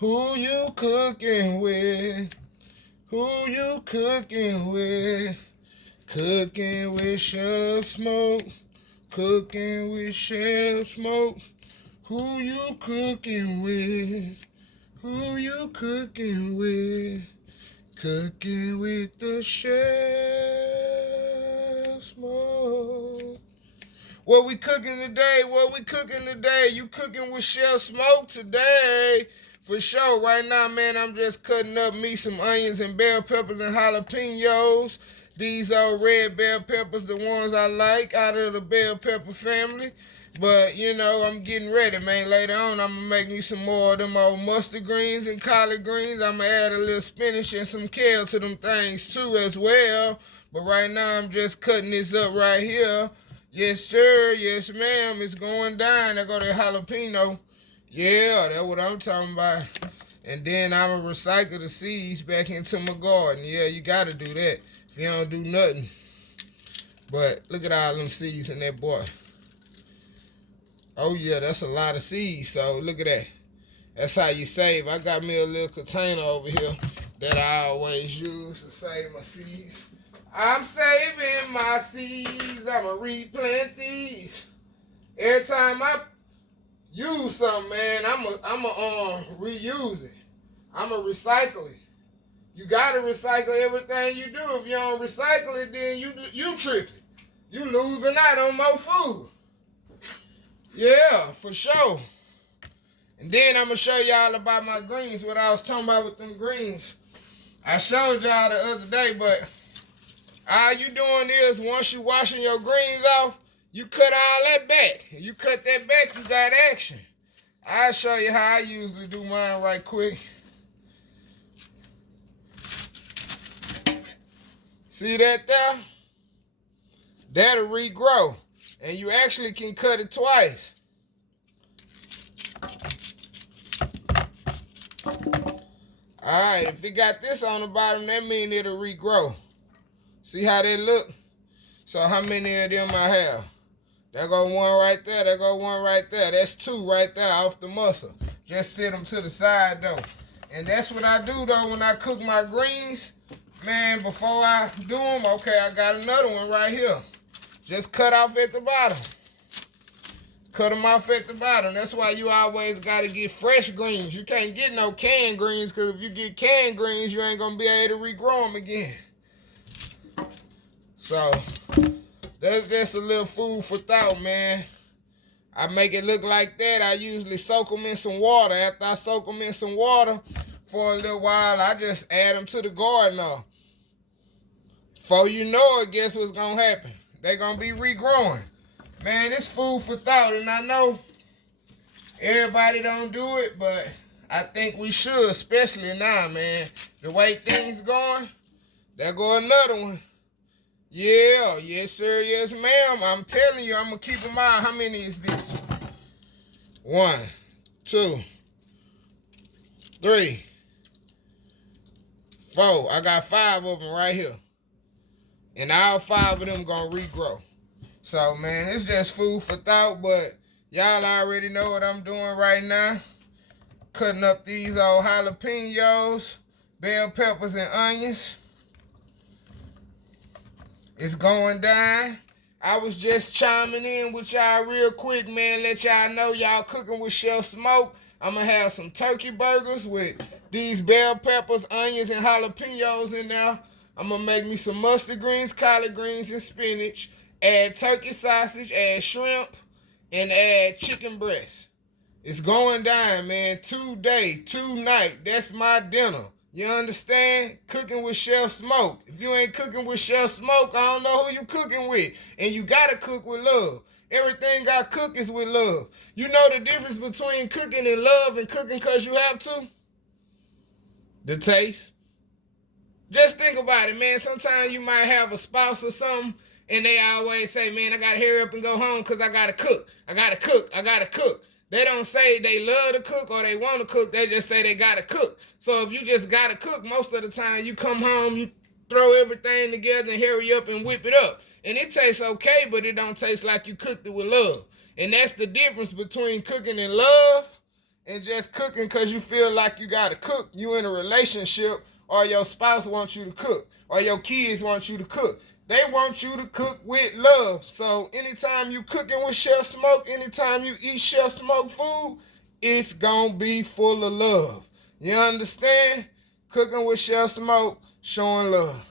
Who you cooking with? Who you cooking with? Cooking with Chef Smoke. Cooking with Chef Smoke. Who you cooking with? Who you cooking with? Cooking with the Chef Smoke. What we cooking today? What we cooking today? You cooking with Chef Smoke today? For sure. Right now, man, I'm just cutting up me some onions and bell peppers and jalapenos. These are red bell peppers, the ones I like out of the bell pepper family. But, you know, I'm getting ready, man. Later on, I'm going to make me some more of them old mustard greens and collard greens. I'm going to add a little spinach and some kale to them things, too, as well. But right now, I'm just cutting this up right here. Yes, sir. Yes, ma'am. It's going down. There go that jalapeno. Yeah, that's what I'm talking about. And then I'm going to recycle the seeds back into my garden. Yeah, you got to do that if you don't do nothing. But look at all them seeds in that boy. Oh, yeah, that's a lot of seeds. So look at that. That's how you save. I got me a little container over here that I always use to save my seeds. I'm saving my seeds. I'm going to replant these. Every time I use something, man, I'm going to reuse it. I'm going to recycle it. You got to recycle everything you do. If you don't recycle it, then you tripping. You losing out on more food. Yeah, for sure. And then I'm going to show y'all about my greens, what I was talking about with them greens. I showed y'all the other day, but all you doing is once you washing your greens off, you cut all that back. You cut that back, you got action. I'll show you how I usually do mine right quick. See that there? That'll regrow. And you actually can cut it twice. Alright, if it got this on the bottom, that means it'll regrow. See how they look? So how many of them I have? There go one right there. There go one right there. That's two right there off the muscle. Just set them to the side though. And that's what I do though when I cook my greens. Man, before I do them, okay, I got another one right here. Just cut off at the bottom. Cut them off at the bottom. That's why you always got to get fresh greens. You can't get no canned greens because if you get canned greens, you ain't going to be able to regrow them again. So, that's just a little food for thought, man. I make it look like that. I usually soak them in some water. After I soak them in some water for a little while, I just add them to the garden now. Before you know it, guess what's going to happen? They're going to be regrowing. Man, it's food for thought, and I know everybody don't do it, but I think we should, especially now, man. The way things going, there go another one. Yeah, yes, sir, yes, ma'am. I'm telling you, I'm going to keep in mind. How many is this? 1, 2, 3, 4. I got 5 of them right here. And all 5 of them going to regrow. So, man, it's just food for thought, but y'all already know what I'm doing right now. Cutting up these old jalapenos, bell peppers, and onions. It's going down. I was just chiming in with y'all real quick, man. Let y'all know y'all cooking with Chef Smoke. I'm going to have some turkey burgers with these bell peppers, onions, and jalapenos in there. I'm going to make me some mustard greens, collard greens, and spinach. Add turkey sausage, add shrimp, and add chicken breast. It's going down, man. 2 day, 2 night. That's my dinner. You understand? Cooking with Chef Smoke. If you ain't cooking with Chef Smoke, I don't know who you cooking with. And you got to cook with love. Everything I cook is with love. You know the difference between cooking in love and cooking because you have to? The taste. Just think about it, man. Sometimes you might have a spouse or something, and they always say, man, I got to hurry up and go home because I got to cook. I got to cook. I got to cook. They don't say they love to cook or they want to cook. They just say they got to cook. So if you just got to cook, most of the time you come home, you throw everything together and hurry up and whip it up. And it tastes okay, but it don't taste like you cooked it with love. And that's the difference between cooking in love and just cooking because you feel like you gotta cook. You in a relationship, or your spouse wants you to cook, or your kids want you to cook. They want you to cook with love. So anytime you cooking with Chef Smoke, anytime you eat Chef Smoke food, it's gonna be full of love. You understand? Cooking with Chef Smoke, showing love.